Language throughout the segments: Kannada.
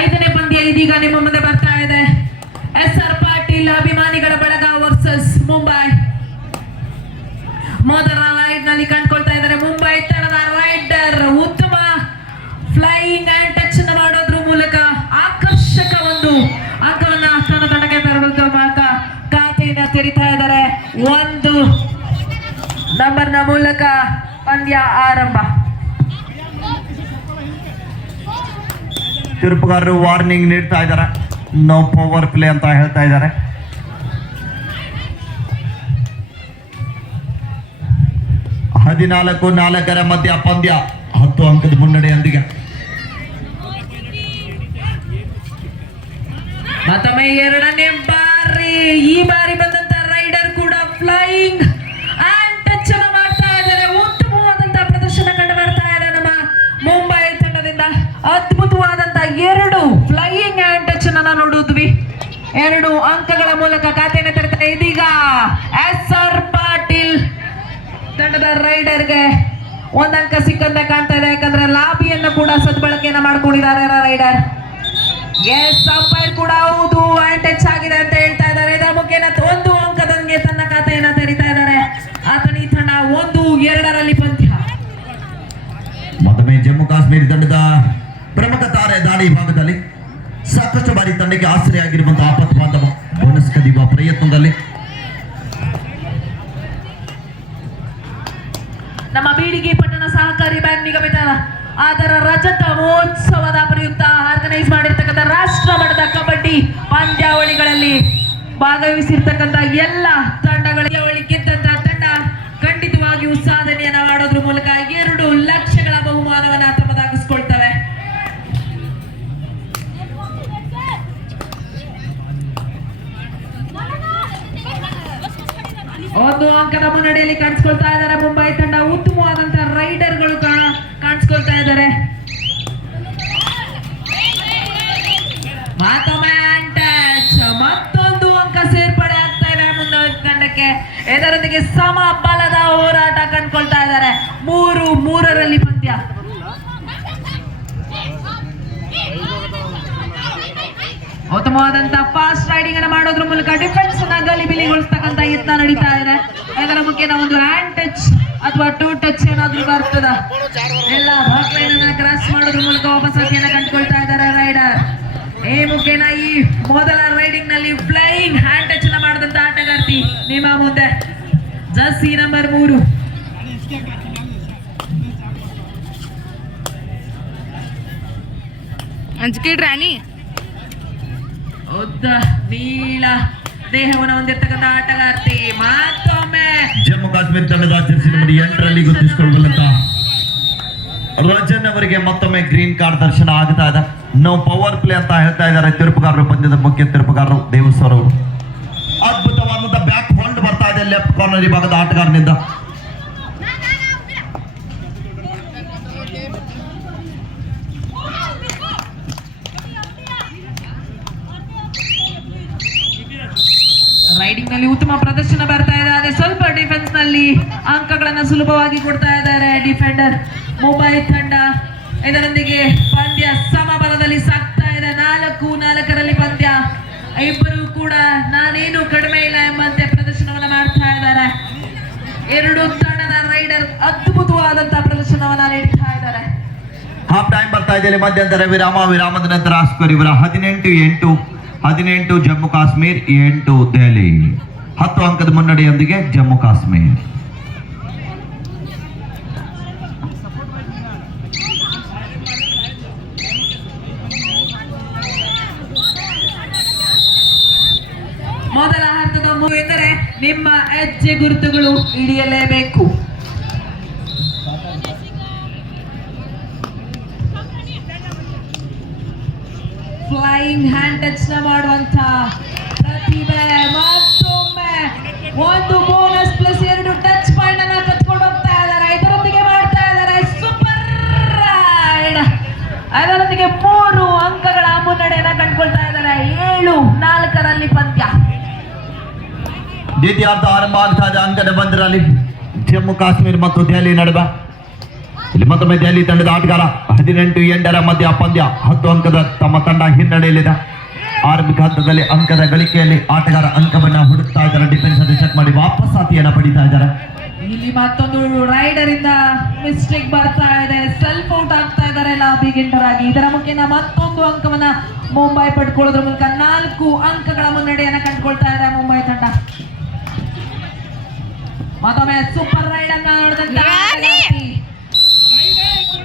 ಐದನೇ ಪಂದ್ಯ ಇದೀಗ ನಿಮ್ಮ ಮುಂದೆ ಬರ್ತಾ ಇದೆ. SR ಪಾಟೀಲ್ ಅಭಿಮಾನಿಗಳ ಬಳಗ ವರ್ಸಸ್ ಮುಂಬೈ. ಮೊದಲ ರೈಡ್ ನಲ್ಲಿ ಕಂಡುಕೊಳ್ತಾ ಇದ್ದಾರೆ ಮುಂಬೈ ತಂಡದ ರೈಡರ್. ಉತ್ತಮ ಫ್ಲೈಯಿಂಗ್ ಅಂಡ್ ಟಚ್ ಮಾಡೋದ್ರ ಮೂಲಕ ಆಕರ್ಷಕ ಒಂದು ಅಂಕವನ್ನ ತನ್ನ ತಂಡಕ್ಕೆ ತರುವಂತ ಮೂಲಕ ಖಾತೆಯನ್ನ ತೆರಿತಾ ಇದ್ದಾರೆ. 1 ನಂಬರ್ನ ಮೂಲಕ ಪಂದ್ಯ ಆರಂಭ. ತೀರ್ಪುಗಾರರು ವಾರ್ನಿಂಗ್ ನೀಡ್ತಾ ಇದ್ದಾರೆ. ನೋ ಪವರ್ ಪ್ಲೇ ಅಂತ ಹೇಳ್ತಾ ಇದ್ದಾರೆ. ಹದಿನಾಲ್ಕು 4 ಮಧ್ಯ ಪಂದ್ಯ 10 ಅಂಕದ ಮುನ್ನಡೆಯೊಂದಿಗೆ. ಮತ್ತೊಮ್ಮೆ ಎರಡನೇ ಬಾರಿ ಈ ಬಾರಿ ಬಂದಂತ ರೈಡರ್ ಕೂಡ ಫ್ಲೈಯಿಂಗ್ ಅಂಡ್ ಟಚ್ ಅನ್ನು ಮಾಡ್ತಾ ಇದ್ದಾರೆ. ಉತ್ತಮವಾದಂತಹ ಪ್ರದರ್ಶನ ಕಂಡು ಬರ್ತಾ ಇದೆ ನಮ್ಮ ಮುಂಬೈ ತಂಡದಿಂದ. ಅದ್ಭುತವಾದಂತ 2 ಫ್ಲೈಯಿಂಗ್ ಅಂಡ್ ಟಚ್ ಅನ್ನ ನೋಡಿದ್ವಿ. 2 ಅಂಕಗಳ ಮೂಲಕ ಖಾತೆಯನ್ನು ತೆರೆತಾರೆ. ಇದೀಗ SR ಪಾಟೀಲ್ ತಂಡದ ರೈಡರ್ಗೆ 1 ಅಂಕ ಸಿಕ್ಕಂತೆ ಕಾಣ್ತಾ ಇದೆ. ಯಾಕಂದ್ರೆ ಲಾಬಿಯನ್ನು ಕೂಡ ಸದ್ಬಳಕೆಯನ್ನ ಮಾಡ್ಕೊಂಡಿದ್ದಾರೆ ರೈಡರ್. ಎಸ್ ಅಂಪೈರ್ ಕೂಡ ಹೌದು ಅಂಡ್ ಟಚ್ ಆಗಿದೆ ಅಂತ ಹೇಳ್ತಾ ಇದ್ದಾರೆ. ಇದರ ಮುಖೇನ 1 ಅಂಕದೊಂದಿಗೆ ತನ್ನ ಖಾತೆಯನ್ನ ತೆರಿತಾ ಇದ್ದಾರೆ. ಆತನ ಈ ತಂಡ 1-2ರಲ್ಲಿ ಪಂದ್ಯ. ಮತ್ತೊಮ್ಮೆ ಜಮ್ಮು ಕಾಶ್ಮೀರ ತಂಡದ ಪ್ರಮುಖ ತಾರೆ ದಾಳಿ ಭಾಗದಲ್ಲಿ ಸಾಕಷ್ಟು ಬಾರಿ ತಂಡಕ್ಕೆ ಆಸರೆಯಾಗಿರುವಂತಹ ಆಪತ್ತು ಬಾಂಧವ ಬೋನಸ್ ಕದಿಯುವ ಪ್ರಯತ್ನದಲ್ಲಿ ನಮ್ಮ ಬೀಳಿಗೆ ಪಟ್ಟಣ ಸಹಕಾರಿ ಬ್ಯಾಂಕ್ ನಿಗಮಿತ ಅದರ ರಜತ ಮಹೋತ್ಸವದ ಪ್ರಯುಕ್ತ ಆರ್ಗನೈಸ್ ಮಾಡಿರ್ತಕ್ಕಂಥ ರಾಷ್ಟ್ರ ಮಟ್ಟದ ಕಬಡ್ಡಿ ಪಂದ್ಯಾವಳಿಗಳಲ್ಲಿ ಭಾಗವಹಿಸಿರ್ತಕ್ಕಂಥ ಎಲ್ಲ ತಂಡಗಳಿಗೆ ಗೆದ್ದಂತಹ ತಂಡ ಖಂಡಿತವಾಗಿಯೂ ಸಾಧನೆಯನ್ನ ಮಾಡೋದ್ರ ಮೂಲಕ 2 ಲಕ್ಷಗಳ ಬಹುಮಾನವನ್ನ ತಮ್ಮದಾಗಿಸ್ಕೊಳ್ತವೆ. ಒಂದು ಅಂಕದ ಮುನ್ನಡೆಯಲ್ಲಿ ಕಾಣಿಸ್ಕೊಳ್ತಾ ಇದ್ದಾರೆ ಮುಂಬೈ ತಂಡ. ಉತ್ತಮವಾದಂತಹ ರೈಡರ್ಗಳು ಕಾಣಿಸ್ಕೊಳ್ತಾ ಇದ್ದಾರೆ. ಮತ್ತೊಂದು ಅಂಕ ಸೇರ್ಪಡೆ ಆಗ್ತಾ ಇದೆ ಮುಂದೆ ತಂಡಕ್ಕೆ. ಇದರೊಂದಿಗೆ ಸಮ ಬಲದ ಹೋರಾಟ ಕಂಡುಕೊಳ್ತಾ ಇದ್ದಾರೆ. 3-3ರಲ್ಲಿ ಪಂದ್ಯ. ಉತ್ತಮವಾದಂತ ಫಾಸ್ಟ್ ರೈಡಿಂಗ್ ಅನ್ನು ಮಾಡೋದ್ರ ಮೂಲಕ ಡಿಫೆನ್ಸ್ ಅನ್ನ ಗಲಿಬಿಲಿಗೊಳಿಸ್ತಕ್ಕಂಥ ಯತ್ನ ನಡೀತಾ ಇದೆ. ಇದರ ಮುಖೇನ ಒಂದು ಹ್ಯಾಂಡ್ ಟಚ್ ಅಥವಾ 2 ಟಚ್ ಏನಾದ್ರೂ ಬರ್ತದ. ಎಲ್ಲ ಬಾಕ್ಲೈನ್ ಕ್ರಾಸ್ ಮಾಡೋದ್ರ ಮೂಲಕ ವಾಪಸಾತಿಯನ್ನ ಕಂಡುಕೊಳ್ತಾ ಇದ್ದಾರೆ ರೈಡರ್. ಈ ಮುಖೇನ ಈ ಮೊದಲ ರೈಡಿಂಗ್ ನಲ್ಲಿ ಫ್ಲೈಯಿಂಗ್ ಹ್ಯಾಂಡ್ ಟಚ್ ಅನ್ನ ಮಾಡಿದಂತ ಆಟಗಾರ್ತಿ ನಿಮ್ಮ ಮುಂದೆ ಜರ್ಸಿ ನಂಬರ್ 3. ರಾಣಿ ಉದ್ದ ನೀಳ ದೇಹವನ್ನು ಹೊಂದಿರತಕ್ಕಂಥ ಆಟಗಾರ್ತಿ. ಮತ್ತೊಮ್ಮೆ ಜಮ್ಮು ಕಾಶ್ಮೀರ ತಂಡದ ಜರ್ಸಿ ನಂಬರ್ 8ರಲ್ಲಿ ಗುರುತಿಸಿಕೊಳ್ಳುವಂತ ರಜನ್ ಅವರಿಗೆ ಮತ್ತೊಮ್ಮೆ ಗ್ರೀನ್ ಕಾರ್ಡ್ ದರ್ಶನ ಆಗ್ತಾ ಇದೆ. ನೋ ಪವರ್ ಪ್ಲೇ ಅಂತ ಹೇಳ್ತಾ ಇದ್ದಾರೆ ತೀರ್ಪುಗಾರರು. ಪಂದ್ಯದ ಮುಖ್ಯ ತೀರ್ಪುಗಾರರು ದೇವಸ್ವರ್ ಅವರು. ಅದ್ಭುತವಾದಂತ ಬ್ಯಾಕ್ ಹೋಲ್ಡ್ ಬರ್ತಾ ಇದೆ ಲೆಫ್ಟ್ ಕಾರ್ನರ್ ಈ ಭಾಗದ ಆಟಗಾರನಿಂದ. ರೈಡಿಂಗ್ ನಲ್ಲಿ ಉತ್ತಮ ಪ್ರದರ್ಶನ ಬರ್ತಾ ಇದೆ. ಅದೇ ಸ್ವಲ್ಪ ಡಿಫೆನ್ಸ್ ನಲ್ಲಿ ಅಂಕಗಳನ್ನ ಸುಲಭವಾಗಿ ಕೊಡ್ತಾ ಇದ್ದಾರೆ ಡಿಫೆಂಡರ್ ಮುಂಬೈ ತಂಡ. ಇದರೊಂದಿಗೆ ಪಂದ್ಯ ಸಮಬಲದಲ್ಲಿ ಸಾಗ್ತಾ ಇದೆ. 4-4ರಲ್ಲಿ ಪಂದ್ಯ. ಇಬ್ಬರು ಕೂಡ ನಾನೇನು ಕಡಿಮೆ ಇಲ್ಲ ಎಂಬಂತೆ ಪ್ರದರ್ಶನವನ್ನ ಮಾಡ್ತಾ ಇದ್ದಾರೆ. 2 ತಂಡದ ರೈಡರ್ ಅದ್ಭುತವಾದಂತಹ ಪ್ರದರ್ಶನವನ್ನ ನೀಡ್ತಾ ಇದ್ದಾರೆ. ಹಾಫ್ ಟೈಮ್ ಬರ್ತಾ ಇದೆ. ಮಧ್ಯಂತರ ವಿರಾಮದ ನಂತರ ಸ್ಕೋರ್ ಇವರ 18 ಜಮ್ಮು ಕಾಶ್ಮೀರ್ 8 ದೆಹಲಿ. 10 ಅಂಕದ ಮುನ್ನಡೆಯೊಂದಿಗೆ ಜಮ್ಮು ಕಾಶ್ಮೀರ್. ಮೊದಲ ಹಂತದ ಎಂದರೆ ನಿಮ್ಮ ಹೆಜ್ಜೆ ಗುರುತುಗಳು ಹಿಡಿಯಲೇಬೇಕು. ಫ್ಲೈಯಿಂಗ್ ಹ್ಯಾಂಡ್ ಟಚ್ ಮಾಡುವಂತ ಪ್ರತಿಭೆ. ಮತ್ತೊಮ್ಮೆ 1 ಬೋನಸ್ ಪ್ಲಸ್ 2 ಟಚ್ ಪಾಯಿಂಟ್ ಅನ್ನ ಕತ್ಕೊಂಡು ಹೋಗ್ತಾ ಇದ್ದಾರೆ. ಇದರೊಂದಿಗೆ ಮಾಡ್ತಾ ಇದ್ದಾರೆ ಸೂಪರ್ ರೈಡ್. ಅದರೊಂದಿಗೆ 3 ಅಂಕಗಳ ಮುನ್ನಡೆಯನ್ನ ಕಂಡುಕೊಳ್ತಾ ಇದ್ದಾರೆ. 7-4ರಲ್ಲಿ ಪಂದ್ಯ. ದ್ವಿತೀಯಾರ್ಧ ಆರಂಭ ಆಗ್ತಾ ಇದೆ. ಅಂಕದ 1ರಲ್ಲಿ ಜಮ್ಮು ಕಾಶ್ಮೀರ ಮತ್ತು ದೆಹಲಿ ನಡುವೆ ಇಲ್ಲಿ ಮತ್ತೊಮ್ಮೆ ದೆಹಲಿ ತಂಡದ ಆಟಗಾರ 18-8 ಮಧ್ಯ ಪಂದ್ಯ 10 ಅಂಕದ ತಮ್ಮ ತಂಡ ಹಿನ್ನಡೆಯಲ್ಲಿದೆ. ಆರಂಭಿಕ ಹಂತದಲ್ಲಿ ಅಂಕದ ಗಳಿಕೆಯಲ್ಲಿ ಆಟಗಾರ ಅಂಕವನ್ನ ಹುಡುಕ್ತಾ ಇದ್ದಾರೆ. ಡಿಫೆನ್ಸ್ ಅನ್ನು ಚೆಕ್ ಮಾಡಿ ವಾಪಸ್ ಸಾತಿಯನ್ನ ಪಡಿತಾ ಇದ್ದಾರೆ. ಇಲ್ಲಿ ಮತ್ತೊಂದು ರೈಡರ್ ಇಂದ ಮಿಸ್ಟೇಕ್ ಬರ್ತಾ ಇದೆ, ಸೆಲ್ಫ್ ಔಟ್ ಆಗ್ತಾ ಇದ್ದಾರೆ ಲಾಬಿಗಿಂಟರ್ ಆಗಿ. ಇದರ ಮುಖೇನ ಮತ್ತೊಂದು ಅಂಕವನ್ನ ಮುಂಬೈ ಪಡ್ಕೊಳ್ಳೋದ್ರ ಮೂಲಕ 4 ಅಂಕಗಳ ಮುನ್ನಡೆಯನ್ನ ಕಂಡುಕೊಳ್ತಾ ಇದೆ ಮುಂಬೈ ತಂಡ. ಮತ್ತೊಮ್ಮೆ ಸೂಪರ್ ರೈಡ್ ಅನ್ನ ಆಡಿದಂತ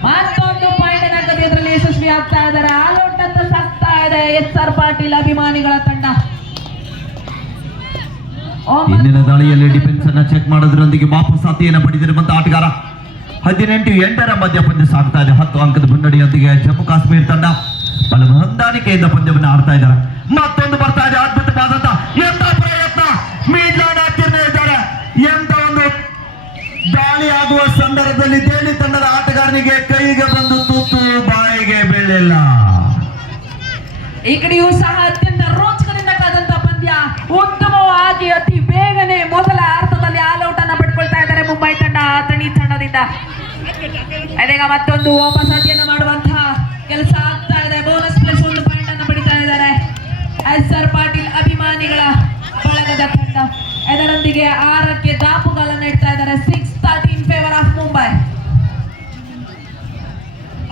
ಮತ್ತೊಂದು ಪಾಯಿಂಟ್ ಅನ್ನ ಕದಿಯೋದ್ರಲ್ಲಿ ಯಶಸ್ವಿ ಆಗ್ತಾ ಇದ್ದಾರೆ. ಆಲ್ ಔಟ್ ಅಂತ ಸಾಕ್ತಾ ಇದೆ SR ಪಾಟೀಲ್ ಅಭಿಮಾನಿಗಳ ತಂಡ. ಇಂದಿನ ದಾಳಿಯಲ್ಲಿ ಡಿಫೆನ್ಸ್ ಅನ್ನ ಚೆಕ್ ಮಾಡೋದ್ರೊಂದಿಗೆ ವಾಪಸ್ ಸಾತಿಯನ್ನು ಪಡೆದಿರುವಂತ ಆಟಗಾರ 18-8 ಮಧ್ಯ ಪಂದ್ಯ ಸಾಗ್ತಾ ಇದೆ. 10 ಅಂಕದ ಮುನ್ನಡೆಯೊಂದಿಗೆ ಜಮ್ಮು ಕಾಶ್ಮೀರ ತಂಡ ಬಲ ಹೊಂದಾಣಿಕೆಯಿಂದ ಪಂದ್ಯವನ್ನು ಆಡ್ತಾ ಇದ್ದಾರೆ. ಮತ್ತೊಂದು ಬರ್ತಾ ಇದೆ ಅದ್ಭುತವಾದಂತ ಎಂತ ಪ್ರಯತ್ನ ಮೀಜಾನ್ ಹಾಕಿರ್ತಾ ಇದ್ದಾರೆ. ಎಂತ ಒಂದು ದಾಳಿ ಆಗುವ ಸಂದರ್ಭದಲ್ಲಿ ದೆಹಲಿ ತಂಡದ ಆಟಗಾರನಿಗೆ ಕೈಗೆ ಬಂದು ತೂತು ಬಾಯಿಗೆ ಬೀಳಿಲ್ಲ. ಈ ಕಡೆಯೂ ಸಹ ಅತ್ಯಂತ ರೋಚಕದಿಂದ ಕಾದಂತ ಪಂದ್ಯ. ಉತ್ತಮವಾಗಿ ಅತಿ ಬೇಗನೆ ಮೊದಲ ಅರ್ಥದಲ್ಲಿ ಆಲ್ ಔಟ್ ಅನ್ನ ಪಡ್ಕೊಳ್ತಾ ಇದ್ದಾರೆ ಮುಂಬೈ ತಂಡ ಅಥಣಿ ತಂಡದಿಂದ. ಇದೀಗ ಮತ್ತೊಂದು ವಾಪಸಾತಿಯನ್ನು ಮಾಡುವಂತಹ ಕೆಲಸ ಆಗ್ತಾ ಇದೆ. ಬೋನಸ್ ಪ್ಲಸ್ 1 ಪಾಯಿಂಟ್ ಅನ್ನು ಪಡಿತಾ ಇದ್ದಾರೆ SR ಪಾಟೀಲ್ ಅಭಿಮಾನಿಗಳ ಬಳಗದ ತಂಡ. ಇದರೊಂದಿಗೆ 6ಕ್ಕೆ ದಾಪುಗಾಲನ್ನು ಇಡ್ತಾ ಇದ್ದಾರೆ. 6-13 ಇನ್ ಫೇವರ್ ಆಫ್ ಮುಂಬೈ.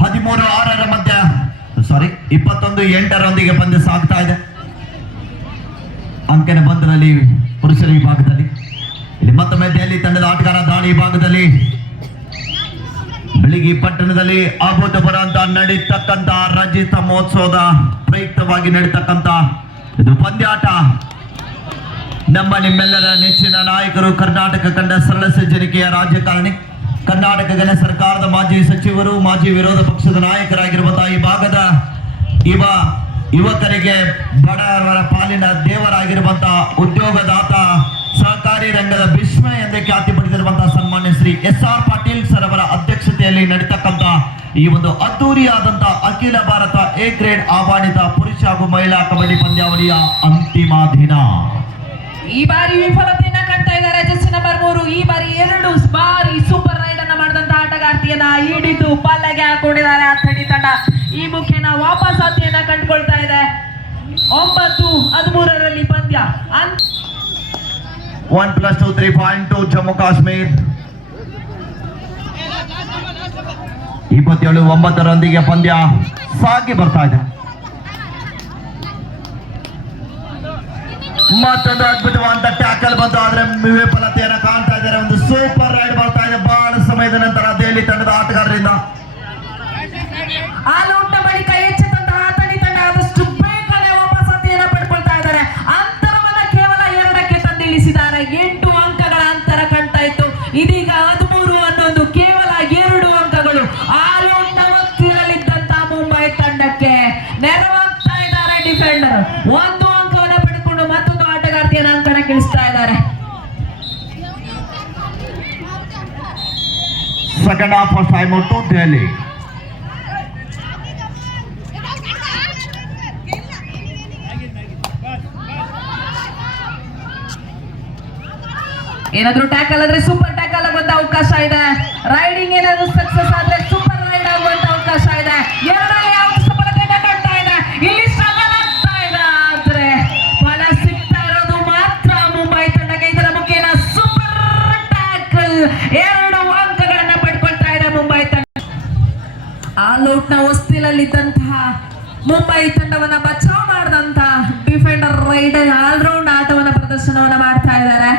13-6 ಮಧ್ಯ 21-8 ಪಂದ್ಯ ಸಾಗ್ತಾ ಇದೆ. ಅಂಕನ ಬಂದರಲ್ಲಿ ಪುರುಷರ ವಿಭಾಗದಲ್ಲಿ ಇಲ್ಲಿ ಮತ್ತೊಮ್ಮೆ ದೆಹಲಿ ತಂಡದ ಆಟಗಾರ ದಾಳಿ ವಿಭಾಗದಲ್ಲಿ ಬೆಳಿಗ್ಗೆ ಪಟ್ಟಣದಲ್ಲಿ ಅಭೂತಪೂರ್ವ ಅಂತ ನಡೀತಕ್ಕಂತ ರಜತ ಮಹೋತ್ಸವದ ಪ್ರಯುಕ್ತವಾಗಿ ನಡೀತಕ್ಕಂತ ಇದು ಪಂದ್ಯಾಟ. ನಮ್ಮ ನಿಮ್ಮೆಲ್ಲರ ನೆಚ್ಚಿನ ನಾಯಕರು, ಕರ್ನಾಟಕ ಕಂಡ ಸರಳ ಸಜ್ಜನಿಕೆಯ ರಾಜಕಾರಣಿ, ಕರ್ನಾಟಕ ಗಣ ಸರ್ಕಾರದ ಮಾಜಿ ಸಚಿವರು, ಮಾಜಿ ವಿರೋಧ ಪಕ್ಷದ ನಾಯಕರಾಗಿರುವಂತಹ ಈ ಭಾಗದ ಯುವಕರಿಗೆ ಬಡವರ ಪಾಲಿನ ದೇವರಾಗಿರುವಂತಹ ಉದ್ಯೋಗದಾತ, ಸಹಕಾರಿ ರಂಗದ ಭೀಷ್ಮ ಎಂದೇ ಖ್ಯಾತಿ ಪಡೆದಿರುವಂತಹ ಸನ್ಮಾನ್ಯ ಶ್ರೀ SR ಪಾಟೀಲ್ ಸರ್ ಅವರ ಅಧ್ಯಕ್ಷತೆಯಲ್ಲಿ ನಡೀತಕ್ಕಂತ ಈ ಒಂದು ಅದ್ದೂರಿಯಾದಂತ ಅಖಿಲ ಭಾರತ A ಗ್ರೇಡ್ ಆಹ್ವಾನಿತ ಪುರುಷ ಹಾಗೂ ಮಹಿಳಾ ಕಬಡ್ಡಿ ಪಂದ್ಯಾವಳಿಯ ಅಂತಿಮ ದಿನ. ಈ ಬಾರಿ ವಿಫಲತೆಯನ್ನ ಕಾಣ್ತಾ ಇದ್ದಾರೆ ಜೆರ್ಸಿ ನಂಬರ್ 3. ಈ ಬಾರಿ 2 ಬಾರಿ ಸೂಪರ್ ರೈಡ್ ಅನ್ನ ಮಾಡಿದಂತ ಆಟಗಾರ್ತಿಯನ್ನ ಹಿಡಿದು ಪಾಲೆಗೆ ಹಾಕೊಂಡಿದ್ದಾರೆ ಅಥಣಿ ತಂಡ. ಈ ಮುಖೇನ ವಾಪಸಾತಿಯನ್ನ ಕಂಡುಕೊಳ್ತಾ ಇದೆ. 9-13 ಪಂದ್ಯ 1+2 3.2 ಜಮ್ಮು ಕಾಶ್ಮೀರ್. 27-9 ಪಂದ್ಯ ಸಾಗಿ ಬರ್ತಾ ಇದೆ. ಮತ್ತೊಂದು ಅದ್ಭುತವಾದ ಟ್ಯಾಕಲ್ ಬಂತು, ಆದ್ರೆ ವಿಫಲತೆಯನ್ನು ಕಾಣ್ತಾ ಇದ್ದಾರೆ. ಒಂದು ಸೂಪರ್ ರೈಡ್ ಬರ್ತಾ ಇದೆ ಬಹಳ ಸಮಯದ ನಂತರ ದೆಹಲಿ ತಂಡದ ಆಟಗಾರರಿಂದ. ಆಲ್ ಔಟ್ ಬಳಿಕ ಎಚ್ಚೆತ್ತಂತಹ ಅಥಣಿ ತಂಡ ಆದಷ್ಟು ಬೇಗನೆ ವಾಪಸಾತಿಯನ್ನ ಪಡ್ಕೊಳ್ತಾ ಇದ್ದಾರೆ. ಅಂತರವನ್ನ ಕೇವಲ 2ಕ್ಕೆ ತಂದಿಳಿಸಿದ್ದಾರೆ. 8 ಅಂಕಗಳ ಅಂತರ ಕಾಣ್ತಾ ಇತ್ತು. ಇದೀಗ 13-11 ಕೇವಲ 2 ಅಂಕಗಳು. ಆಲ್ ಔಟ್ ಹೊತ್ತಿರಲಿದ್ದಂತಹ ಮುಂಬೈ ತಂಡಕ್ಕೆ ನೆರವಾಗ್ತಾ ಇದ್ದಾರೆ ಡಿಫೆಂಡರ್. 1 ಅಂಕವನ್ನ ಪಡೆದುಕೊಂಡು ಮತ್ತೊಂದು ಆಟಗಾರ್ತಿಯನ್ನ ಅಂಕಣಕ್ಕೆ ಇಳಿಸ್ತಾ ಇದ್ದಾರೆ. Second half first time out to Delhi. ಏನಾದ್ರೂ ಟ್ಯಾಕಲ್ ಆದ್ರೆ ಸೂಪರ್ ಟ್ಯಾಕಲ್ ಆಗುವಂತ ಅವಕಾಶ ಇದೆ. ರೈಡಿಂಗ್ ಏನಾದ್ರೂ ಸಕ್ಸಸ್ ಆದ್ರೆ ಸೂಪರ್ ರೈಡ್ ಆಗುವಂತ ಅವಕಾಶ ಇದೆ. ಎರಡರಲ್ಲಿ ಯಾವ ಸಫಲತೆಯನ್ನ ಕಾಣ್ತಾ ಇದೆ. ಇಲ್ಲಿ ಸ್ಟ್ರಗಲ್ ಆಗ್ತಾ ಇದೆ, ಆದ್ರೆ ಫಲ ಸಿಗ್ತಾ ಇರೋದು ಮಾತ್ರ ಮುಂಬೈ ತಂಡಕ್ಕೆ. ಇದರ ಮುಖೇನ ಸೂಪರ್ ಟ್ಯಾಕಲ್ 2 ಅಂಕಗಳನ್ನ ಪಡ್ಕೊಳ್ತಾ ಇದೆ ಮುಂಬೈ ತಂಡ. ಆಲ್ ಔಟ್ ನ ಹೊಸ್ತಿಲಲ್ಲಿದ್ದಂತಹ ಮುಂಬೈ ತಂಡವನ್ನ ಬಚಾವ್ ಮಾಡಿದಂತ ಡಿಫೆಂಡರ್ ರೈಡರ್ ಆಲ್ರೌಂಡ್ ಆಟವನ್ನ ಪ್ರದರ್ಶನವನ್ನ ಮಾಡ್ತಾ ಇದ್ದಾರೆ.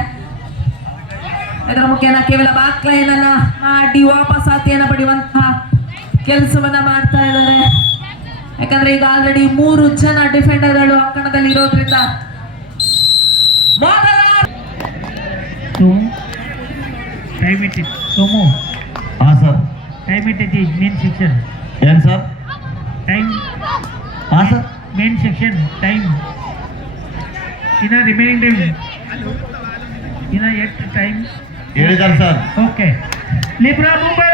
ಇದರ ಮುಖೇನ ಕೇವಲ ಬ್ಯಾಕ್ ಲೈನ್ ಅನ್ನ ಮಾಡಿ ವಾಪಸಾತಿಯನ್ನ ಪಡೆಯುವಂತಹ ಕೆಲಸವನ್ನ ಮಾಡ್ತಾ ಇದ್ದಾರೆ. ಯಾಕಂದ್ರೆ ಈಗ ಆಲ್ರೆಡಿ 3 ಜನ ಡಿಫೆಂಡರ್ಗಳು ಅಂಕಣದಲ್ಲಿ ಇರೋದ್ರಿಂದ ಮೊದಲ ಟೈಮ್ ಇಟ್ ಸೋಮು ಹಾ sir, time it is main section. ಏನ್ ಸರ್? ಟೈಮ್ ಹಾ ಸರ್, ಮೇನ್ ಸೆಕ್ಷನ್ ಟೈಮ್ ಇನ್ನ ರಿಮೈನಿಂಗ್ ಟೈಮ್ ಇನ್ನ 8 ಟೈಮ್ ಹೇಳಿದ್ದಾರೆ ಸರ್. ಓಕೆ ಲಿಬ್ರಾ ಮುಂಬೈ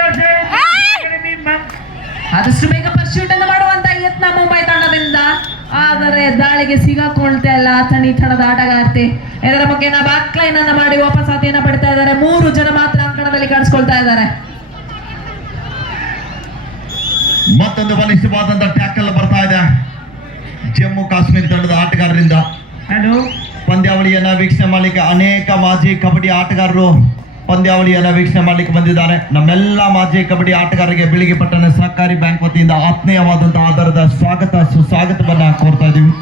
ಆದಷ್ಟು ಬೇಗ ಪರ್ಸ್ಯೂಟ್ ಅನ್ನು ಮಾಡುವಂತ ಯತ್ನ ಮುಂಬೈ ತಂಡದಿಂದ. ಆದರೆ ದಾಳಿಗೆ ಸಿಗಾಕೊಳ್ತಾ ಇಲ್ಲ ಅಥಣಿ ತಂಡದ ಆಟಗಾರ್ತಿ. ಇದರ ಬಗ್ಗೆ ಬ್ಯಾಕ್ ಲೈನ್ ಅನ್ನ ಮಾಡಿ ವಾಪಸಾತಿಯನ್ನ ಪಡ್ತಾ ಇದ್ದಾರೆ. 3 ಜನ ಮಾತ್ರ ಅಂಕಣದಲ್ಲಿ ಕಾಣಿಸ್ಕೊಳ್ತಾ ಇದ್ದಾರೆ. ಮತ್ತೊಂದು ಬಲಿಷ್ಠವಾದಂತಹ ಟ್ಯಾಕಲ್ ಬರ್ತಾ ಇದೆ ಜಮ್ಮು ಕಾಶ್ಮೀರ ತಂಡದ ಆಟಗಾರರಿಂದ. ಹಲೋ ಪಂದ್ಯಾವಳಿಯನ್ನ ವೀಕ್ಷಣೆ ಮಾಡಲಿಕ್ಕೆ ಅನೇಕ ಮಾಜಿ ಕಬಡ್ಡಿ ಆಟಗಾರರು ಪಂದ್ಯಾವಳಿಯನ್ನ ವೀಕ್ಷಣೆ ಮಾಡಲಿಕ್ಕೆ ಬಂದಿದ್ದಾರೆ. ನಮ್ಮೆಲ್ಲ ಮಾಜಿ ಕಬಡ್ಡಿ ಆಟಗಾರರಿಗೆ ಬಿಳಿಗಿ ಪಟ್ಟಣ ಸಹಕಾರಿ ಬ್ಯಾಂಕ್ ವತಿಯಿಂದ ಆತ್ಮೀಯವಾದಂತಹ ಆಧಾರದ ಸ್ವಾಗತ ಸುಸ್ವಾಗತವನ್ನ ಕೋರ್ತಾ ಇದೀವಿ.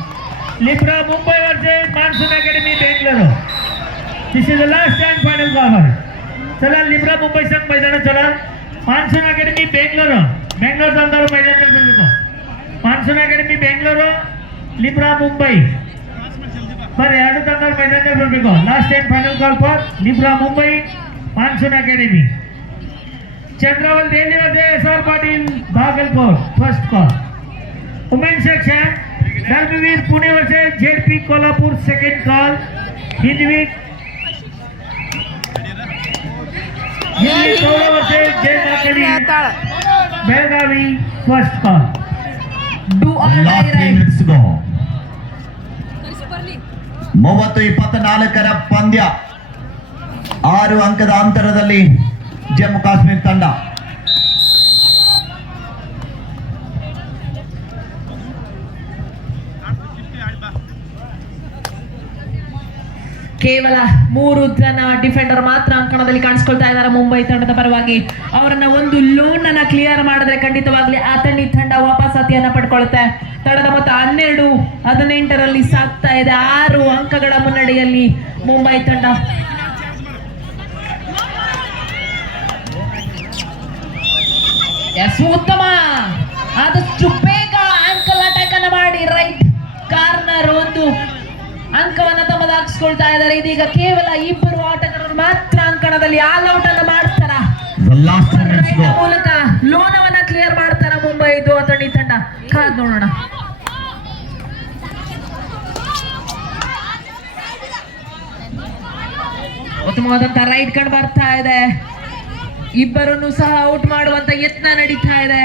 Libra Mumbai versus monsoon academy Bengaluru. This is the last and final call. चला लिब्रा मुंबई संघ मैदान चला. मानसून अकाडेमी बेंगलुरु ತಂದವರು ಮೈದಾನದಲ್ಲಿ ಬರಬೇಕು. Monsoon academy Bengaluru, Libra Mumbai ಬರೀ ಎರಡು ತಂದವರು ಮೈದಾನದಲ್ಲಿ ಬರಬೇಕು. Last and final call for Libra Mumbai monsoon academy. Chandraval Delhi SR Patil Bagalkot first call. Women section Dharmaveer Pune versus JP Kolhapur second call. Hindveer Belagavi first call. Do or die Last 3 right. minutes go. 30-24 ಪಂದ್ಯ 6 ಅಂಕದ ಅಂತರದಲ್ಲಿ ಜಮ್ಮು ಕಾಶ್ಮೀರ ತಂಡ. ಕೇವಲ 3 ಜನ ಡಿಫೆಂಡರ್ ಮಾತ್ರ ಅಂಕಣದಲ್ಲಿ ಕಾಣಿಸ್ಕೊಳ್ತಾ ಇದ್ದಾರೆ ಮುಂಬೈ ತಂಡದ ಪರವಾಗಿ. ಅವರನ್ನ ಒಂದು ಲೋನ್ ಅನ್ನ ಕ್ಲಿಯರ್ ಮಾಡಿದ್ರೆ ಖಂಡಿತವಾಗ್ಲಿ ಈ ತಂಡ ವಾಪಸಾತಿಯನ್ನ ಪಡ್ಕೊಳ್ಳುತ್ತೆ. ತಂಡದ ಮೊತ್ತ 12-18 ಸಾಗ್ತಾ ಇದೆ. 6 ಅಂಕಗಳ ಮುನ್ನಡೆಯಲ್ಲಿ ಮುಂಬೈ ತಂಡ. ಉತ್ತಮ, ಆದಷ್ಟು ಬೇಗ ಆಂಕಲ್ ಅಟ್ಯಾಕ್ ಅನ್ನ ಮಾಡಿ ರೈಟ್ ಕಾರ್ನರ್ ಒಂದು ಅಂಕವನ್ನ ತಮ್ಮದಾಗಿಸ್ಕೊಳ್ತಾ ಇದ್ದಾರೆ. ಇದೀಗ ಕೇವಲ 2 ಆಟಗಾರರು ಮಾತ್ರ ಅಂಕಣದಲ್ಲಿ ಆಲ್ ಔಟ್ ಅನ್ನು ಮಾಡ್ತಾರ. ಮೂಲಕ ಲೋನವನ್ನ ಕ್ಲಿಯರ್ ಮಾಡ್ತಾರ ಮುಂಬೈ ಅತಣಿ ತಂಡ. ಕಾದ್ ನೋಡೋಣ. ಉತ್ತಮವಾದಂತ ರೈಟ್ ಕಂಡು ಬರ್ತಾ ಇದೆ. ಇಬ್ಬರನ್ನು ಸಹ ಔಟ್ ಮಾಡುವಂತ ಯತ್ನ ನಡೀತಾ ಇದೆ.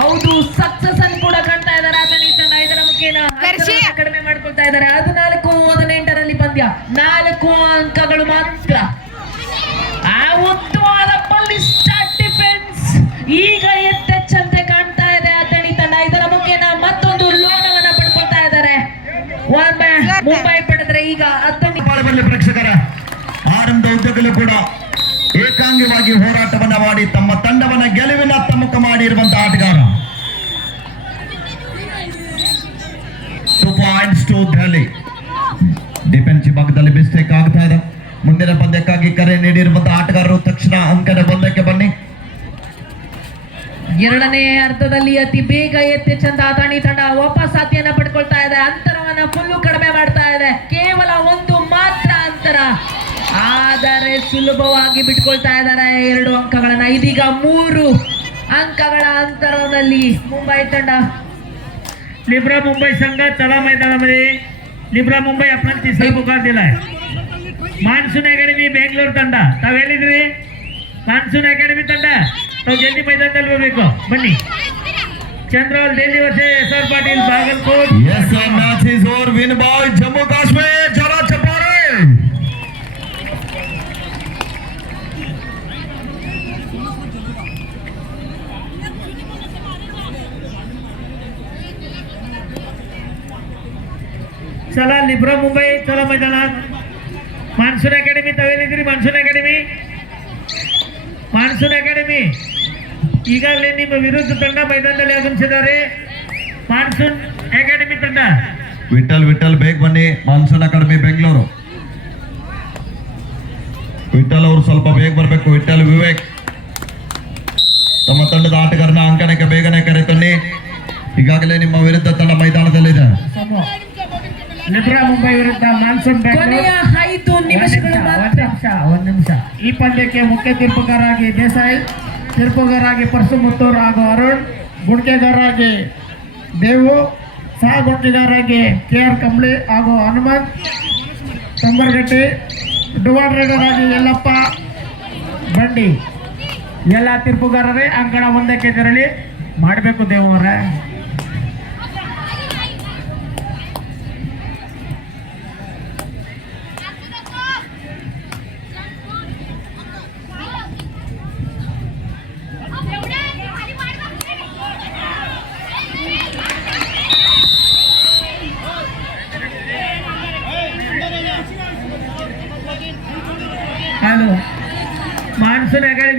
ಹೌದು, ಸಕ್ಸಸ್ ಅನ್ನು ಕೂಡ ಕಾಣ್ತಾ ಇದ್ದಾರೆ ಅತಣಿ ತಂಡ. ಇದರ ಮುಖೇನ ಕಡಿಮೆ ಮಾಡ್ಕೊಳ್ತಾ ಇದ್ದಾರೆ. 14-18 ಪಂದ್ಯ 4 ಅಂಕಗಳು ಮಾತ್ರ. ಆ ಉತ್ತಮವಾದ ಬಲಿಷ್ಠ ಡಿಫೆನ್ಸ್ ಈಗ ಎತ್ತೆಚ್ಚಂತೆ ಕಾಣ್ತಾ ಇದೆ ಅತಣಿ ತಂಡ. ಇದರ ಮುಖೇನ ಮತ್ತೊಂದು ಲೋನವನ್ನ ಪಡ್ಕೊಳ್ತಾ ಇದ್ದಾರೆ. ಮುಂಬೈ ಪಡೆದ್ರೆ ಈಗ ಅತಣಿ. ಪ್ರೇಕ್ಷಕರ ಆರಂಭದ ಉದ್ಯೋಗಗಳು ಕೂಡ ಏಕಾಂಗವಾಗಿ ಹೋರಾಟವನ್ನ ಮಾಡಿ ತಮ್ಮ ತಂಡವನ್ನ ಗೆಲುವಿನ ತಮ್ಮಕ ಮಾಡಿರುವಂತಹ ಆಟಗಾರ. 2 ಪಾಯಿಂಟ್ಸ್ ಟು ಡೆಲ್ಲಿ. ಡಿಫೆನ್ಸಿವ್ ಭಾಗದಲ್ಲಿ ಮಿಸ್ಟೇಕ್ ಆಗ್ತಾ ಇದೆ. ಮುಂದಿನ ಪಂದ್ಯಕ್ಕಾಗಿ ಕರೆ ನೀಡಿರುವಂತಹ ಆಟಗಾರರು ತಕ್ಷಣ ಅಂಕದ ಬಂಧಕ್ಕೆ ಬನ್ನಿ. ಎರಡನೇ ಅರ್ಧದಲ್ಲಿ ಅತಿ ಬೇಗ ಎತ್ತೆಚ್ಚಂತ ಅತಣಿ ತಂಡ ವಾಪಸಾತಿಯನ್ನ ಪಡ್ಕೊಳ್ತಾ ಇದೆ. ಅಂತರವನ್ನ ಫುಲ್ಲು ಕಡಿಮೆ ಮಾಡ್ತಾ ಇದೆ. ಕೇವಲ 1 ಮಾತ್ರ ಅಂತರ, ಆದರೆ ಸುಲಭವಾಗಿ ಬಿಟ್ಕೊಳ್ತಾ ಇದ್ದಾರೆ 2 ಅಂಕಗಳನ್ನ. ಇದೀಗ 3 ಅಂಕಗಳ ಅಂತರದಲ್ಲಿ ಮುಂಬೈ ತಂಡ. लिब्रा मुंबई संघ चला मैदानामध्ये. लिब्रा मुंबई आपण तिसरा पुकार दिलाय. मान्सून अकॅडमी बेंगलोर ತಂಡ ತಾವು ಹೇಳಿದ್ರಿ. ಮಾನ್ಸೂನ್ ಅಕಾಡೆಮಿ ತಂಡ ತಾವು ಜಲ್ದಿ ಮೈದಾನದಲ್ಲಿ ಬರಬೇಕು. ಬನ್ನಿ. Chandraval Delhi versus SR Patil Bagalkot. Yes, sir, match is over. Win by Jammu Kashmir. Jara Chapare. चला लिब्रा मुंबई चला मैदानात. मान्सून अकॅडमी तवेलिद्री. ಮಾನ್ಸೂನ್ ಅಕಾಡೆಮಿ ಈಗಾಗಲೇ ನಿಮ್ಮ ವಿರುದ್ಧ ತಂಡ ಮೈದಾನದಲ್ಲಿ ಆಗಮಿಸಿದ್ದಾರೆ. ಮಾನ್ಸೂನ್ ಅಕಾಡೆಮಿ ತಂಡ. ವಿಠಲ್ ಬೇಗ ಬನ್ನಿ. Monsoon academy Bengaluru. ವಿಠಲ್ ಅವರು ಸ್ವಲ್ಪ ಬೇಗ ಬರಬೇಕು. ವಿಠಲ್ ವಿವೇಕ್ ತಮ್ಮ ತಂಡದ ಆಟಗಾರನ ಅಂಕಣಕ್ಕೆ ಬೇಗನೆ ಕರೆ ತನ್ನಿ. ಈಗಾಗಲೇ ನಿಮ್ಮ ವಿರುದ್ಧ ತಂಡ ಮೈದಾನದಲ್ಲಿದೆ. ಲಿಬ್ರಾ ಮುಂಬೈ ವಿರುದ್ಧ ಮಾನ್ಸೂನ್ ಕೊನೆಯ 5 ನಿಮಿಷಗಳು ಮಾತ್ರ. ಒಂದು ನಿಮಿಷ. ಈ ಪಂದ್ಯಕ್ಕೆ ಮುಖ್ಯ ತೀರ್ಪುಗಾರರಾಗಿ ದೇಸಾಯಿ, ತೀರ್ಪುಗಾರರಾಗಿ ಪರಸುಮುತ್ತೂರು ಹಾಗೂ ಅರುಣ್, ಗುಣಿಕೆಗಾರರಾಗಿ ದೇವು, ಸಹ ಗುಣಿಕೆಗಾರರಾಗಿ KR ಕಂಬ್ಳಿ ಹಾಗೂ ಹನುಮಂತ್ ತಂಬರ್ಗಟ್ಟಿ, ಡಿವೈಡರ್ ಆಗಿ ಯಲ್ಲಪ್ಪ ಬಂಡಿ. ಎಲ್ಲ ತೀರ್ಪುಗಾರರೇ ಅಂಕಣ ಒಂದಕ್ಕೆ ತೆರಳಿ ಮಾಡಬೇಕು ದೇವರೇ.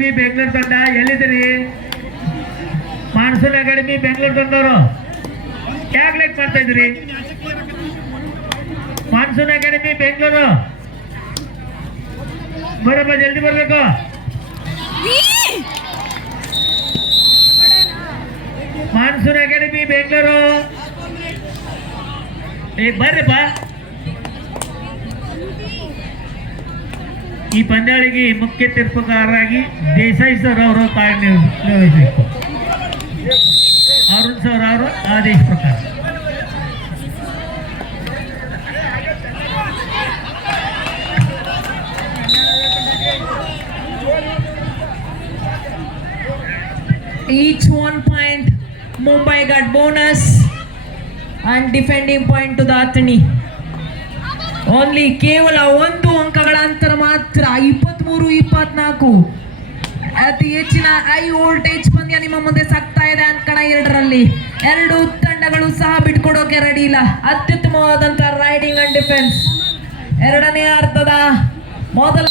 ಅಕಾಡೆಮಿ ಬೆಂಗಳೂರು ತಂಡ ಎಲ್ಲಿದ್ದೀರಿ? ಮಾನ್ಸೂನ್ ಅಕಾಡೆಮಿ ಬೆಂಗಳೂರು ತಂದವರು ಯಾಕೆ ಲೇಟ್ ಮಾಡ್ತಾ ಇದ್ದೀರಿ? ಮಾನ್ಸೂನ್ ಅಕಾಡೆಮಿ ಬೆಂಗಳೂರು ಬರಪ್ಪ, ಜಲ್ದಿ ಬರ್ಬೇಕು. ಮಾನ್ಸೂನ್ ಅಕಾಡೆಮಿ ಬೆಂಗಳೂರು ಬರ್ರಿಪ್ಪ. ಈ ಪಂದ್ಯಾಳಿಗೆ ಮುಖ್ಯ ತೀರ್ಪುಗಾರರಾಗಿ ದೇಸಾಯಿ ಸರ್ ಅವರು ಕಾರ್ಯನಿರ್ವಹಿಸಬೇಕು. ಅರುಣ್ ಸರ್ ಅವರ ಆದೇಶ ಪ್ರಕಾರ. Each 1 point. Mumbai got bonus and defending point to the Athani. Only ಕೇವಲ 1 ಅಂಕಗಳ ಅಂತರ ಮಾತ್ರ. 23-24 ಅತಿ ಹೆಚ್ಚಿನ ಹೈ ವೋಲ್ಟೇಜ್ ಪಂದ್ಯ ನಿಮ್ಮ ಮುಂದೆ ಸಾಗ್ತಾ ಇದೆ. ಅಂಕಣ 2ರಲ್ಲಿ ಎರಡು ತಂಡಗಳು ಸಹ ಬಿಟ್ಕೊಡೋಕೆ ರೆಡಿ ಇಲ್ಲ. ಅತ್ಯುತ್ತಮವಾದಂತ ರೈಡಿಂಗ್ ಅಂಡ್ ಡಿಫೆನ್ಸ್. ಎರಡನೇ ಅರ್ಧದ ಮೊದಲ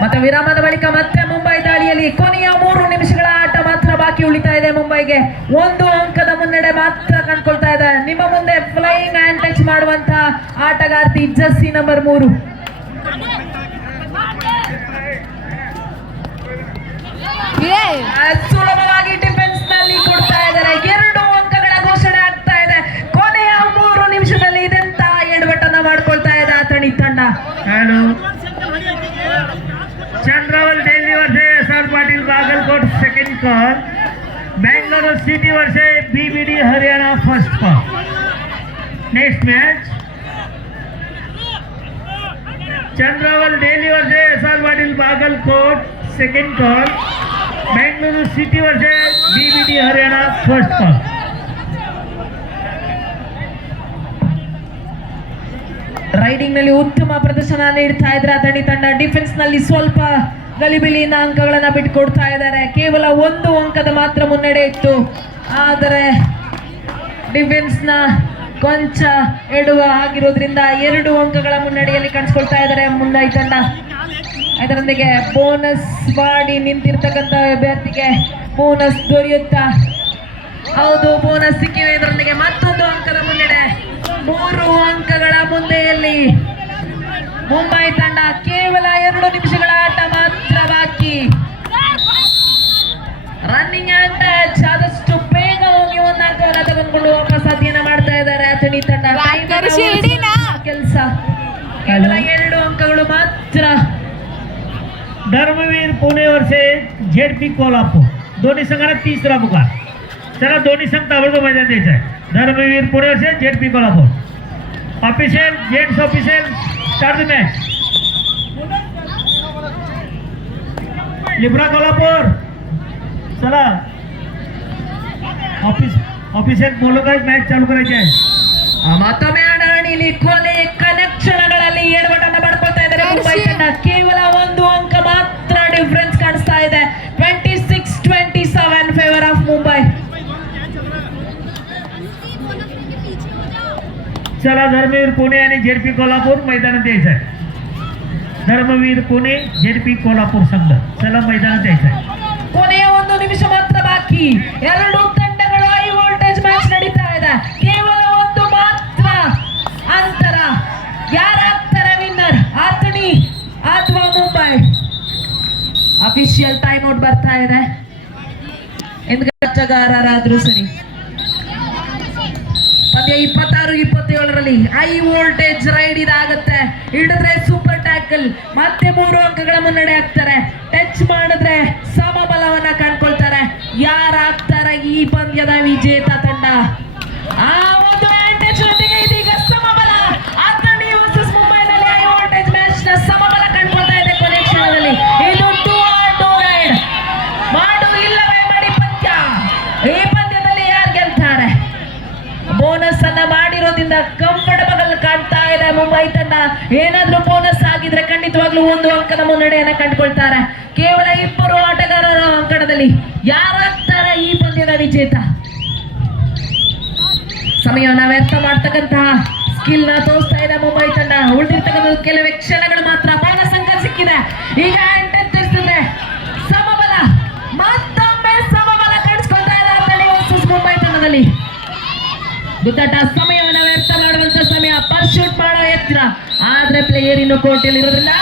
ಮತ್ತೆ ವಿರಾಮದ ಬಳಿಕ ಮತ್ತೆ ಮುಂಬೈ ದಾಳಿಯಲ್ಲಿ ಕೊನೆಯ 3 ನಿಮಿಷಗಳ ಆಟ ಮಾತ್ರ ಬಾಕಿ ಉಳಿತಾ ಇದೆ. ಮುಂಬೈಗೆ 1 ಅಂಕದ ಮುನ್ನಡೆ ಮಾತ್ರ ಕಂಡುಕೊಳ್ತಾ ಇದೆ. ನಿಮ್ಮ ಮುಂದೆ ಫ್ಲೈಯಿಂಗ್ ಹ್ಯಾಂಡ್ ಟಚ್ ಮಾಡುವಂತ ಆಟಗಾರ್ತಿ ಜರ್ಸಿ ನಂಬರ್ 3. ಸುಲಭವಾಗಿ ಡಿಫೆನ್ಸ್ ನಲ್ಲಿ ಕೊಡ್ತಾ ಇದ್ದಾರೆ. 2 ಅಂಕಗಳ ಘೋಷಣೆ ಆಗ್ತಾ ಇದೆ. ಕೊನೆಯ 3 ನಿಮಿಷದಲ್ಲಿ ಇದೆಂತ ಎಡವಟ್ಟನ್ನ ಮಾಡ್ಕೊಳ್ತಾ ಇದೆ ಅಥಣಿ ತಂಡ. Chandraval Delhi versus SR Patil Bagalkot second call. Bengaluru city versus BBD Haryana first call. Next match Chandraval Delhi versus SR Patil Bagalkot second call. Bengaluru city versus BBD Haryana first call. Raiding ನಲ್ಲಿ ಉತ್ತಮ ಪ್ರದರ್ಶನ ನೀಡ್ತಾ ಇದ್ರೆ ಅಥಣಿ ತಂಡ. ಡಿಫೆನ್ಸ್ ನಲ್ಲಿ ಸ್ವಲ್ಪ ಗಲಿಬಿಲಿಯಿಂದ ಅಂಕಗಳನ್ನ ಬಿಟ್ಕೊಡ್ತಾ ಇದ್ದಾರೆ. ಕೇವಲ 1 ಅಂಕದ ಮಾತ್ರ ಮುನ್ನಡೆ ಇತ್ತು. ಆದರೆ ಡಿಫೆನ್ಸ್ ನ ಕೊಂಚ ಎಡುವ ಆಗಿರೋದ್ರಿಂದ 2 ಅಂಕಗಳ ಮುನ್ನಡೆಯಲ್ಲಿ ಕಾಣಿಸ್ಕೊಳ್ತಾ ಇದ್ದಾರೆ ಮುಂಬೈ ತಂಡ. ಅದರೊಂದಿಗೆ ಬೋನಸ್ ಮಾಡಿ ನಿಂತಿರ್ತಕ್ಕಂಥ ಅಭ್ಯರ್ಥಿಗೆ ಬೋನಸ್ ದೊರೆಯುತ್ತಾ? ಹೌದು, ಬೋನಸ್ ಸಿಕ್ಕಿವೆ. ಇದರೊಂದಿಗೆ ಮತ್ತೊಂದು ಅಂಕದ ಮುನ್ನಡೆ. 3 ಅಂಕಗಳ ಮುಂದೆಯಲ್ಲಿ ಮುಂಬೈ ತಂಡ. ಕೇವಲ 2 ನಿಮಿಷಗಳ ಆಟ ಮಾತ್ರ ಬಾಕಿ. ರನ್ನಿಂಗ್ ಅಂಡ್ ಟಚ್ ಆದಷ್ಟು ಬೇಗ ಹೋಗಿ 1 ಅಂಕವನ್ನು ತೆಗೆದುಕೊಂಡು ವಾಪಸ್ ಸಾಧ್ಯನ ಮಾಡ್ತಾ ಇದ್ದಾರೆ ಅಥಣಿ ತಂಡ. ಕೆಲಸ ಕೇವಲ 2 ಅಂಕಗಳು ಮಾತ್ರ. Dharmveer Pune versus ZP Kolhapur. दोन्ही संघाला 3रा पुकार. चला दोन्ही संघ ताबडतोब मैदान द्यायचं आहे. Dharmveer Pune versus ZP Kolhapur. Official gents official start the match. लिब्रा कोल्हापूर चला ऑफिशियल मुलं मॅच चालू करायची आहे. ಮತ್ತೊಮ್ಮೆ ಅಡಾಣಿಲಿ ಕೊನೆ ಕನೆಕ್ಷನ್ಗಳಲ್ಲಿ ಎಡವಟ್ಟನ್ನು ಮಾಡ್ಕೊಳ್ತಾ ಇದ್ದಾರೆ ಮುಂಬೈ ತಂಡ. ಕೇವಲ 1 ಅಂಕ ಮಾತ್ರ ಡಿಫರೆನ್ಸ್ ಕಾಣಿಸ್ತಾ ಇದೆ. 26-27 ಫೇವರ್ ಆಫ್ ಮುಂಬೈ. चला धर्मवीर पुणे आणि ZP कोल्हापूर मैदानात द्यायचं आहे. धर्मवीर पुणे ZP कोल्हापूर संघ चला मैदानात द्यायचं आहे. ಕೊನೆಯ 1 ನಿಮಿಷ ಮಾತ್ರ ಬಾಕಿ. 2 ತಂಡಗಳು ಹೈ ವೋಲ್ಟೇಜ್ ಮ್ಯಾಚ್ ನಡೀತಾ ಇದೆ. ಕೇವಲ 1 ಮಾತ್ರ ಅಂತರ. ಯಾರಾಗ್ತಾರೆ ವಿನ್ನರ್, ಅಥಣಿ ಅಥವಾ ಮುಂಬೈ? ಅಫಿಷಿಯಲ್ ಟೈಮ್ ಔಟ್ ಬರ್ತಾ ಇದೆ. ಆಟಗಾರರಾದ್ರೂ ಸರಿ. ಪಂದ್ಯ 26-27ರಲ್ಲಿ ಹೈ ವೋಲ್ಟೇಜ್ ರೈಡ್ ಇದಾಗುತ್ತೆ. ಹಿಡಿದ್ರೆ ಸೂಪರ್ ಟ್ಯಾಕಲ್, ಮತ್ತೆ 3 ಅಂಕಗಳ ಮುನ್ನಡೆ ಆಗ್ತಾರೆ. ಟಚ್ ಮಾಡಿದ್ರೆ ಸಮಬಲವನ್ನ ಕಂಡ್ಕೊಳ್ತಾರೆ. ಯಾರಾಗ್ತಾರೆ ಈ ಪಂದ್ಯದ ವಿಜೇತ ತಂಡ? ಆ ಒಂದು ಟಚ್ ಜೊತೆಗೆ ಇದೀಗ ಸಮಬಲ. ಅಥಣಿ ವರ್ಸಸ್ ಮುಂಬೈನಲ್ಲಿ ಹೈ ವೋಲ್ಟೇಜ್ ಮ್ಯಾಚ್ ನ ಸಮಬಲ ಕಂಡ್ಕೊಳ್ತಾ ಇದೆ ಕೊನೆ ಕ್ಷಣದಲ್ಲಿ. ಇದು 2 ಆರ್ 2 ರೈಡ್. ಮಾಡು ಇಲ್ಲವೇ ಮಾಡಿ ಪಂದ್ಯ. ಈ ಪಂದ್ಯದಲ್ಲಿ ಯಾರು ಗೆಲ್ತಾರೆ? ಬೋನಸ್ ಅನ್ನ ಮಾಡಿರೋದ್ರಿಂದ ಕಂಫರ್ಟಬಲ್ ಕಾಣ್ತಾ ಇದೆ ಮುಂಬೈ ತಂಡ. ಏನಾದ್ರೂ ಬೋನಸ್ ಆಗಿದ್ರೆ ಖಂಡಿತವಾಗ್ಲೂ 1 ಅಂಕದ ಮುನ್ನಡೆಯನ್ನ ಕಂಡುಕೊಳ್ತಾರೆ. ಕೇವಲ 2 ಆಟಗಾರರ ಅಂಕಣದಲ್ಲಿ ಯಾರಾಗ್ತಾರೆ ಈ ಪಂದ್ಯದ ವಿಜೇತ? ಸಮಯವನ್ನ ವ್ಯರ್ಥ ಮಾಡ್ತಕ್ಕಂತಹ ಸ್ಕಿಲ್ ನ ತೋರಿಸ್ತಾ ಇದೆ ಮುಂಬೈ ತಂಡ. ಉಳಿದಿರ್ತಕ್ಕಂಥ ಕೆಲವೇ ಕ್ಷಣಗಳು ಮಾತ್ರ. ಬೋನಸ್ ಅಂಕ ಸಿಕ್ಕಿದೆ. ಈಗ ಹ್ಯಾಂಡ್ ಟಚ್ ಗುದ್ದಾಟ ಸಮಯವನ್ನು ವ್ಯರ್ಥ ಮಾಡುವಂತ ಸಮಯ, ಪರ್ಶೂಟ್ ಮಾಡೋ ಯತ್ನ, ಆದ್ರೆ ಪ್ಲೇಯರ್ ಇನ್ನು ಕೋರ್ಟಲ್ಲಿ ಇರೋದ್ರಿಂದ